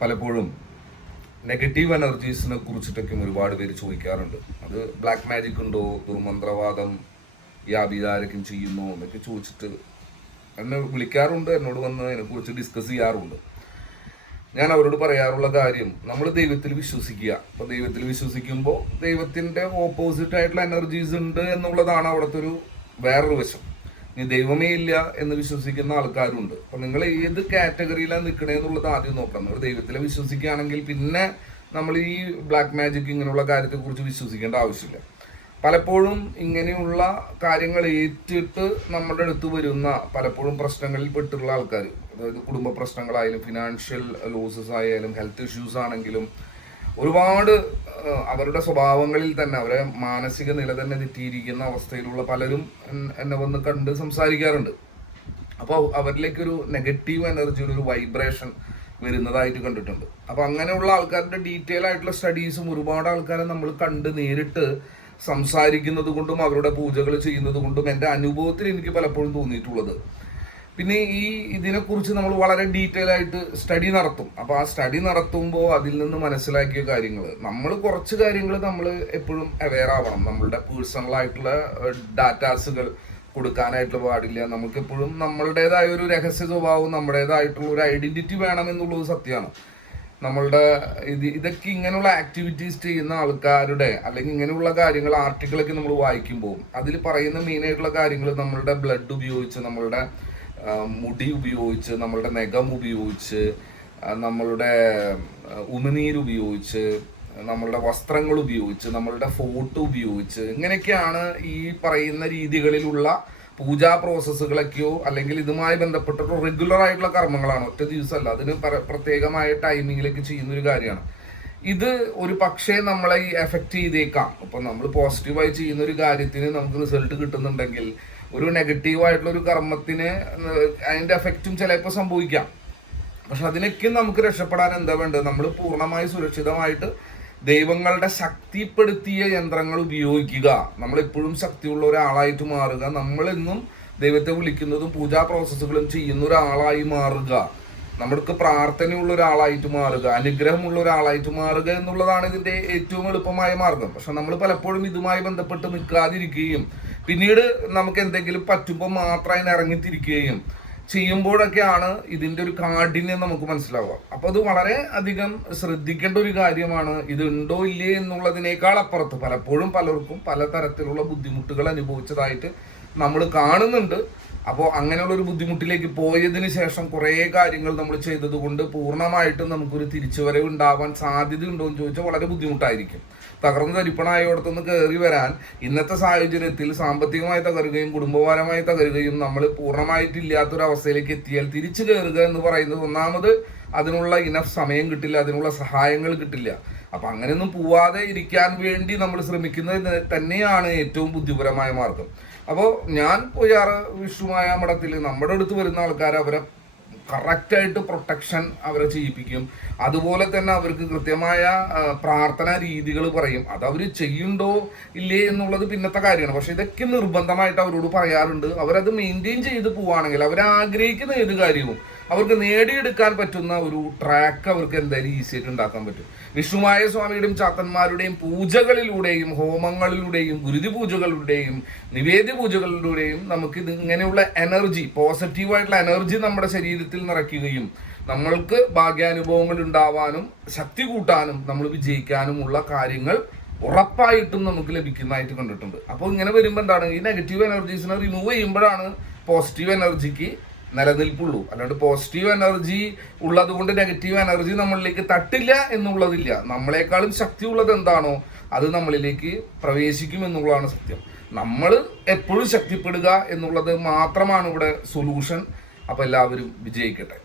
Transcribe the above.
പലപ്പോഴും നെഗറ്റീവ് എനർജീസിനെ കുറിച്ചിട്ടൊക്കെ ഒരുപാട് പേര് ചോദിക്കാറുണ്ട്. അത് ബ്ലാക്ക് മാജിക് ഉണ്ടോ? ദുർമന്ത്രവാദം യാബിതാരൊക്കെ ചെയ്യുന്നു? എന്നൊക്കെ ചോദിച്ചിട്ട് എന്നെ വിളിക്കാറുണ്ട് എന്നോട് വന്ന് അതിനെക്കുറിച്ച് ഡിസ്കസ് ചെയ്യാറുണ്ട്. ഞാൻ അവരോട് പറയാറുള്ള കാര്യം നമ്മൾ ദൈവത്തിൽ വിശ്വസിക്കുക. അപ്പൊ ദൈവത്തിൽ വിശ്വസിക്കുമ്പോൾ ദൈവത്തിന്റെ ഓപ്പോസിറ്റ് ആയിട്ടുള്ള എനർജീസ് ഉണ്ട് എന്നുള്ളതാണ് അവിടുത്തെ ഒരു വേറൊരു വശം. ഇനി ദൈവമേ ഇല്ല എന്ന് വിശ്വസിക്കുന്ന ആൾക്കാരുണ്ട്. അപ്പൊ നിങ്ങൾ ഏത് കാറ്റഗറിയിലാണ് നിൽക്കണേ എന്നുള്ളത് ആദ്യം നോക്കണം നിങ്ങൾ ദൈവത്തിൽ വിശ്വസിക്കുകയാണെങ്കിൽ പിന്നെ നമ്മൾ ഈ ബ്ലാക്ക് മാജിക് ഇങ്ങനെയുള്ള കാര്യത്തെ കുറിച്ച് വിശ്വസിക്കേണ്ട ആവശ്യമില്ല. പലപ്പോഴും ഇങ്ങനെയുള്ള കാര്യങ്ങൾ ഏറ്റിട്ട് നമ്മുടെ അടുത്ത് വരുന്ന പലപ്പോഴും പ്രശ്നങ്ങളിൽ പെട്ടിട്ടുള്ള ആൾക്കാർ അതായത് കുടുംബ പ്രശ്നങ്ങളായാലും ഫിനാൻഷ്യൽ ലോസസ് ആയാലും ഹെൽത്ത് ഇഷ്യൂസ് ആണെങ്കിലും ഒരുപാട് അവരുടെ സ്വഭാവങ്ങളിൽ തന്നെ അവരെ മാനസിക നില തന്നെ തെറ്റിയിരിക്കുന്ന അവസ്ഥയിലുള്ള പലരും എന്നെ വന്ന് കണ്ട് സംസാരിക്കാറുണ്ട്. അപ്പോൾ അവരിലേക്ക് ഒരു നെഗറ്റീവ് എനർജിയുടെ ഒരു വൈബ്രേഷൻ വരുന്നതായിട്ട് കണ്ടിട്ടുണ്ട്. അപ്പോൾ അങ്ങനെയുള്ള ആൾക്കാരുടെ ഡീറ്റെയിൽ ആയിട്ടുള്ള സ്റ്റഡീസും ഒരുപാട് ആൾക്കാരെ നമ്മൾ കണ്ട് നേരിട്ട് സംസാരിക്കുന്നത് കൊണ്ടും അവരുടെ പൂജകൾ ചെയ്യുന്നത് കൊണ്ടും എന്റെ അനുഭവത്തിൽ എനിക്ക് പലപ്പോഴും തോന്നിയിട്ടുള്ളത്. പിന്നെ ഈ ഇതിനെക്കുറിച്ച് നമ്മൾ വളരെ ഡീറ്റെയിൽ ആയിട്ട് സ്റ്റഡി നടത്തും. അപ്പോൾ ആ സ്റ്റഡി നടത്തുമ്പോൾ അതിൽ നിന്ന് മനസ്സിലാക്കിയ കാര്യങ്ങൾ നമ്മൾ കുറച്ച് കാര്യങ്ങൾ നമ്മൾ എപ്പോഴും അവെയർ ആവണം. നമ്മളുടെ പേഴ്സണൽ ആയിട്ടുള്ള ഡാറ്റാസുകൾ കൊടുക്കാനായിട്ട് പാടില്ല. നമുക്ക് എപ്പോഴും നമ്മളുടേതായ ഒരു രഹസ്യ സ്വഭാവം നമ്മുടേതായിട്ടുള്ള ഒരു ഐഡന്റിറ്റി വേണമെന്നുള്ളത് സത്യമാണ്. നമ്മളുടെ ഇത് ഇതൊക്കെ ഇങ്ങനെയുള്ള ആക്ടിവിറ്റീസ് ചെയ്യുന്ന ആൾക്കാരുടെ അല്ലെങ്കിൽ ഇങ്ങനെയുള്ള കാര്യങ്ങൾ ആർട്ടിക്കിളൊക്കെ നമ്മൾ വായിക്കുമ്പോൾ അതിൽ പറയുന്ന മെയിനായിട്ടുള്ള കാര്യങ്ങൾ നമ്മളുടെ ബ്ലഡ് ഉപയോഗിച്ച് നമ്മളുടെ മുടി ഉപയോഗിച്ച് നമ്മളുടെ നഖം ഉപയോഗിച്ച് നമ്മളുടെ ഉപയോഗിച്ച് നമ്മളുടെ വസ്ത്രങ്ങൾ ഉപയോഗിച്ച് നമ്മളുടെ ഫോട്ടോ ഉപയോഗിച്ച് ഇങ്ങനെയൊക്കെയാണ് ഈ പറയുന്ന രീതികളിലുള്ള പൂജാ പ്രോസസ്സുകളൊക്കെയോ അല്ലെങ്കിൽ ഇതുമായി ബന്ധപ്പെട്ടിട്ടോ റെഗുലർ ആയിട്ടുള്ള കർമ്മങ്ങളാണ് ഒറ്റ ദിവസമല്ല. അതിന് പര- പ്രത്യേകമായ ടൈമിങ്ങിലേക്ക് ചെയ്യുന്ന ഒരു കാര്യമാണ്. ഇത് ഒരു പക്ഷേ നമ്മളെ ഈ എഫക്റ്റ് ചെയ്തേക്കാം. ഇപ്പൊ നമ്മൾ പോസിറ്റീവായി ചെയ്യുന്ന ഒരു കാര്യത്തിന് നമുക്ക് റിസൾട്ട് കിട്ടുന്നുണ്ടെങ്കിൽ ഒരു നെഗറ്റീവ് ആയിട്ടുള്ള ഒരു കർമ്മത്തിന് അതിന്റെ എഫക്റ്റും ചിലപ്പോൾ സംഭവിക്കാം. പക്ഷെ അതിനൊക്കെ നമുക്ക് രക്ഷപ്പെടാൻ എന്താ വേണ്ടത്? നമ്മൾ പൂർണമായി സുരക്ഷിതമായിട്ട് ദൈവങ്ങളുടെ ശക്തിപ്പെടുത്തിയ യന്ത്രങ്ങൾ ഉപയോഗിക്കുക. നമ്മളെപ്പോഴും ശക്തിയുള്ള ഒരാളായിട്ട് മാറുക. നമ്മളെന്നും ദൈവത്തെ വിളിക്കുന്നതും പൂജാ പ്രോസസ്സുകളും ചെയ്യുന്ന ഒരാളായി മാറുക. നമ്മൾക്ക് പ്രാർത്ഥനയുള്ള ഒരാളായിട്ട് മാറുക അനുഗ്രഹമുള്ള ഒരാളായിട്ട് മാറുക എന്നുള്ളതാണ് ഇതിന്റെ ഏറ്റവും എളുപ്പമായ മാർഗം. പക്ഷെ നമ്മൾ പലപ്പോഴും ഇതുമായി ബന്ധപ്പെട്ട് നിൽക്കാതിരിക്കുകയും പിന്നീട് നമുക്ക് എന്തെങ്കിലും പറ്റുമ്പോൾ മാത്രം അതിന് ഇറങ്ങിത്തിരിക്കുകയും ചെയ്യുമ്പോഴൊക്കെയാണ് ഇതിന്റെ ഒരു കാഠിന്യം നമുക്ക് മനസ്സിലാവുക. അപ്പൊ അത് വളരെ അധികം ശ്രദ്ധിക്കേണ്ട ഒരു കാര്യമാണ്. ഇത് ഉണ്ടോ ഇല്ലേ എന്നുള്ളതിനേക്കാൾ അപ്പുറത്ത് പലപ്പോഴും പലർക്കും പലതരത്തിലുള്ള ബുദ്ധിമുട്ടുകൾ അനുഭവിച്ചതായിട്ട് നമ്മൾ കാണുന്നുണ്ട്. അപ്പോൾ അങ്ങനെയുള്ള ഒരു ബുദ്ധിമുട്ടിലേക്ക് പോയതിന് ശേഷം കുറേ കാര്യങ്ങൾ നമ്മൾ ചെയ്തത് കൊണ്ട് പൂർണമായിട്ടും നമുക്കൊരു തിരിച്ചുവരവ് ഉണ്ടാവാൻ സാധ്യതയുണ്ടോ എന്ന് ചോദിച്ചാൽ വളരെ ബുദ്ധിമുട്ടായിരിക്കും. തകർന്ന് തരിപ്പണായോടത്തുനിന്ന് കയറി വരാൻ ഇന്നത്തെ സാഹചര്യത്തിൽ സാമ്പത്തികമായി തകരുകയും കുടുംബപരമായി തകരുകയും നമ്മൾ പൂർണമായിട്ടില്ലാത്തൊരവസ്ഥയിലേക്ക് എത്തിയാൽ തിരിച്ചു കയറുക എന്ന് പറയുന്നത് ഒന്നാമത് അതിനുള്ള ഇനഫ് സമയം കിട്ടില്ല അതിനുള്ള സഹായങ്ങൾ കിട്ടില്ല. അപ്പൊ അങ്ങനെയൊന്നും പോവാതെ ഇരിക്കാൻ വേണ്ടി നമ്മൾ ശ്രമിക്കുന്നത് തന്നെയാണ് ഏറ്റവും ബുദ്ധിപരമായ മാർഗം. അപ്പോൾ ഞാൻ പോയാറ് വിഷ്ണുമായ മഠത്തിൽ നമ്മുടെ അടുത്ത് വരുന്ന ആൾക്കാർ അവരെ കറക്റ്റായിട്ട് പ്രൊട്ടക്ഷൻ അവരെ ചെയ്യിപ്പിക്കും. അതുപോലെ തന്നെ അവർക്ക് കൃത്യമായ പ്രാർത്ഥനാ രീതികൾ പറയും. അത് അവർ ചെയ്യുണ്ടോ ഇല്ലേ എന്നുള്ളത് പിന്നത്തെ കാര്യമാണ്. പക്ഷെ ഇതൊക്കെ നിർബന്ധമായിട്ട് അവരോട് പറയാറുണ്ട്. അവരത് മെയിന്റെയിൻ ചെയ്ത് പോവുകയാണെങ്കിൽ അവരാഗ്രഹിക്കുന്ന ഏത് കാര്യവും അവർക്ക് നേടിയെടുക്കാൻ പറ്റുന്ന ഒരു ട്രാക്ക് അവർക്ക് എന്തായാലും ഈസി ആയിട്ട് ഉണ്ടാക്കാൻ പറ്റും. വിഷ്ണുമായ സ്വാമിയുടെയും ചാത്തന്മാരുടെയും പൂജകളിലൂടെയും ഹോമങ്ങളിലൂടെയും ഗുരുതി പൂജകളുടെയും നിവേദ്യ പൂജകളിലൂടെയും നമുക്ക് ഇത് ഇങ്ങനെയുള്ള എനർജി പോസിറ്റീവായിട്ടുള്ള എനർജി നമ്മുടെ ശരീരത്തിൽ നിറയ്ക്കുകയും നമ്മൾക്ക് ഭാഗ്യാനുഭവങ്ങൾ ഉണ്ടാവാനും ശക്തി കൂട്ടാനും നമ്മൾ വിജയിക്കാനുമുള്ള കാര്യങ്ങൾ ഉറപ്പായിട്ടും നമുക്ക് ലഭിക്കുന്നതായിട്ട് കണ്ടിട്ടുണ്ട്. അപ്പോൾ ഇങ്ങനെ വരുമ്പോൾ എന്താണ്? ഈ നെഗറ്റീവ് എനർജീസിനെ റിമൂവ് ചെയ്യുമ്പോഴാണ് പോസിറ്റീവ് എനർജിക്ക് നിലനിൽപ്പുള്ളൂ. അല്ലാണ്ട് പോസിറ്റീവ് എനർജി ഉള്ളത് കൊണ്ട് നെഗറ്റീവ് എനർജി നമ്മളിലേക്ക് തട്ടില്ല എന്നുള്ളതില്ല. നമ്മളെക്കാളും ശക്തിയുള്ളത് എന്താണോ അത് നമ്മളിലേക്ക് പ്രവേശിക്കും എന്നുള്ളതാണ് സത്യം. നമ്മൾ എപ്പോഴും ശക്തിപ്പെടുക എന്നുള്ളത് മാത്രമാണ് ഇവിടെ സൊല്യൂഷൻ അപ്പോൾ എല്ലാവരും വിജയിക്കട്ടെ.